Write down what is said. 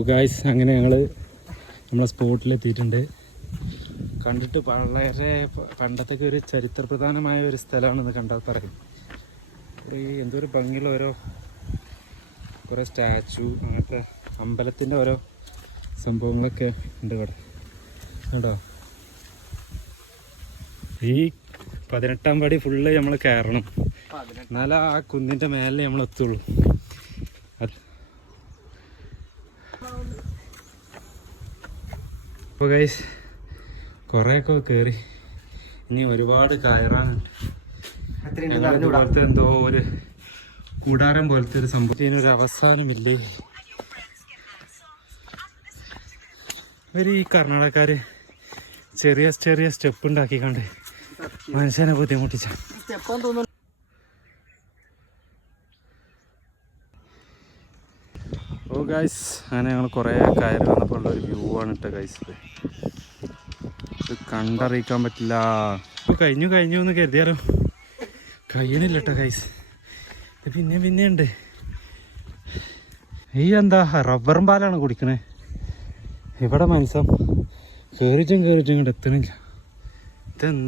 Guys അങ്ങനെ ഞങ്ങൾ നമ്മളെ സ്പോട്ടിലെത്തിയിട്ടുണ്ട്. കണ്ടിട്ട് വളരെ പണ്ടത്തേക്ക് ഒരു ചരിത്രപ്രധാനമായ ഒരു സ്ഥലമാണെന്ന് കണ്ടാൽ പറയും. എന്തൊരു ഭംഗിയുള്ള ഓരോ കുറേ സ്റ്റാച്ചു അങ്ങനത്തെ അമ്പലത്തിൻ്റെ ഓരോ സംഭവങ്ങളൊക്കെ ഉണ്ട് ഇവിടെ കേട്ടോ. ഈ 18ാം പടി ഫുള്ള് നമ്മൾ കയറണം, എന്നാലും ആ കുന്നിൻ്റെ മേലെ നമ്മൾ എത്തുള്ളൂ. അപ്പോൾ ഗൈസ് കുറേയൊക്കെ കയറി, ഇനി ഒരുപാട് കയറാനുണ്ട്. പോലത്തെ എന്തോ ഒരു കൂടാരം പോലത്തെ ഒരു സംഭവത്തിനൊരു അവസാനമില്ലേ. ഈ കർണാടകക്കാര് ചെറിയ ചെറിയ സ്റ്റെപ്പ് ഉണ്ടാക്കിക്കണ്ട് മനുഷ്യനെ ബുദ്ധിമുട്ടിച്ച. ഓ ഗൈസ് അങ്ങനെ ഞങ്ങൾ കുറേ കയറി വന്നപ്പോൾ ഉള്ള ഒരു വ്യൂ ആണ് കേട്ടോ ഗൈസ്. ഇത് കണ്ടറിയിക്കാൻ പറ്റില്ല. ഇപ്പോൾ കഴിഞ്ഞു എന്ന് കരുതിയാലോ കഴിയണില്ല കേട്ടോ ഗൈസ്. പിന്നെ ഉണ്ട് ഈ എന്താ റബ്ബറും പാലാണ് കുടിക്കണേ. ഇവിടെ മനസ്സം കയറിച്ചും ഇങ്ങോട്ട് എത്തണില്ല. ഇതെന്താ